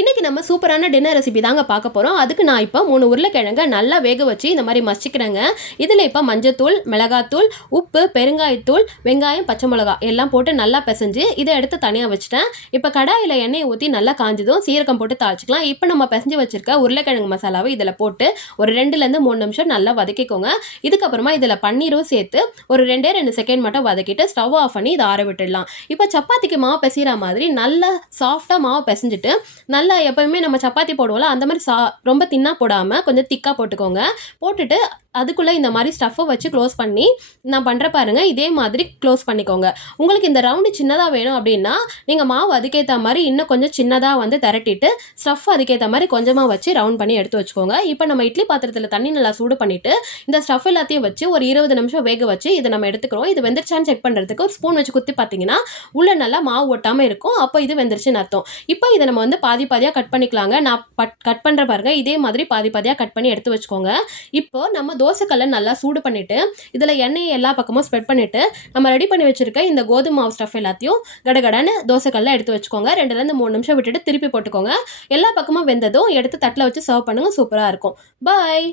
இன்னைக்கு நம்ம சூப்பரான டின்னர் ரெசிபி தாங்க பார்க்க போகிறோம். அதுக்கு நான் இப்போ 3 உருளைக்கிழங்க நல்லா வேக வச்சு இந்த மாதிரி மசிக்கிறேங்க. இதில் இப்போ மஞ்சத்தூள், மிளகாத்தூள், உப்பு, பெருங்காயத்தூள், வெங்காயம், பச்சை மிளகா எல்லாம் போட்டு நல்லா பிசைஞ்சு இதை எடுத்து தனியாக வச்சுட்டேன். இப்போ கடாயில் எண்ணெயை ஊற்றி நல்லா காஞ்சதும் சீரகம் போட்டு தாளிச்சிக்கலாம். இப்போ நம்ம பிசைஞ்சு வச்சிருக்க உருளைக்கிழங்கு மசாலாவை இதில் போட்டு ஒரு 2லேருந்து 3 நிமிஷம் நல்லா வதக்கிக்கோங்க. இதுக்கப்புறமா இதில் பன்னீரும் சேர்த்து ஒரு 2 செகண்ட் மட்டும் வதக்கிட்டு ஸ்டவ் ஆஃப் பண்ணி இதை ஆற விட்டுடலாம். இப்போ சப்பாத்திக்கு மாவு பிசைகிற மாதிரி நல்லா சாஃப்டாக மாவு பிசைஞ்சிட்டு நல்லா எப்பவுமே நம்ம சப்பாத்தி போடுவோம்ல அந்த மாதிரி ரொம்ப தின்னா போடாமல் கொஞ்சம் திக்காக போட்டுக்கோங்க. போட்டுட்டு அதுக்குள்ளே இந்த மாதிரி ஸ்டஃப்பை வச்சு க்ளோஸ் பண்ணி நான் பண்ணுற பாருங்கள், இதே மாதிரி க்ளோஸ் பண்ணிக்கோங்க. உங்களுக்கு இந்த ரவுண்டு சின்னதாக வேணும் அப்படின்னா நீங்கள் மாவு அதுக்கேற்ற மாதிரி இன்னும் கொஞ்சம் சின்னதாக வந்து திரட்டிட்டு ஸ்டஃப் அதுக்கேற்ற மாதிரி கொஞ்சமாக வச்சு ரவுண்ட் பண்ணி எடுத்து வச்சுக்கோங்க. இப்போ நம்ம இட்லி பாத்திரத்தில் தண்ணி நல்லா சூடு பண்ணிவிட்டு இந்த ஸ்டஃப் எல்லாத்தையும் வச்சு ஒரு 20 நிமிஷம் வேக வச்சு இதை நம்ம எடுத்துக்கிறோம். இது வெந்துருச்சான்னு செக் பண்ணுறதுக்கு ஒரு ஸ்பூன் வச்சு குத்தி பார்த்தீங்கன்னா உள்ளே நல்லா மாவு ஒட்டாமல் இருக்கும். அப்போ இது வெந்துருச்சுன்னு அர்த்தம். இப்போ இதை நம்ம வந்து பாதி பாதியாக கட் பண்ணிக்கலாங்க. நான் கட் பண்ணுற பாருங்கள், இதே மாதிரி பாதி பாதியாக கட் பண்ணி எடுத்து வச்சுக்கோங்க. இப்போ நம்ம தோசைக்கல்லை நல்லா சூடு பண்ணிவிட்டு இதில் எண்ணெயை எல்லா பக்கமும் ஸ்ப்ரெட் பண்ணிவிட்டு நம்ம ரெடி பண்ணி வச்சுருக்க இந்த கோதுமை மாவு ஸ்டஃப் எல்லாத்தையும் கடகடன்னு தோசைக்கல்லை எடுத்து வச்சுக்கோங்க. 2லேருந்து 3 நிமிஷம் விட்டுட்டு திருப்பி போட்டுக்கோங்க. எல்லா பக்கமும் வெந்ததும் எடுத்து தட்டில் வச்சு சர்வ் பண்ணுங்கள். சூப்பராக இருக்கும். பாய்.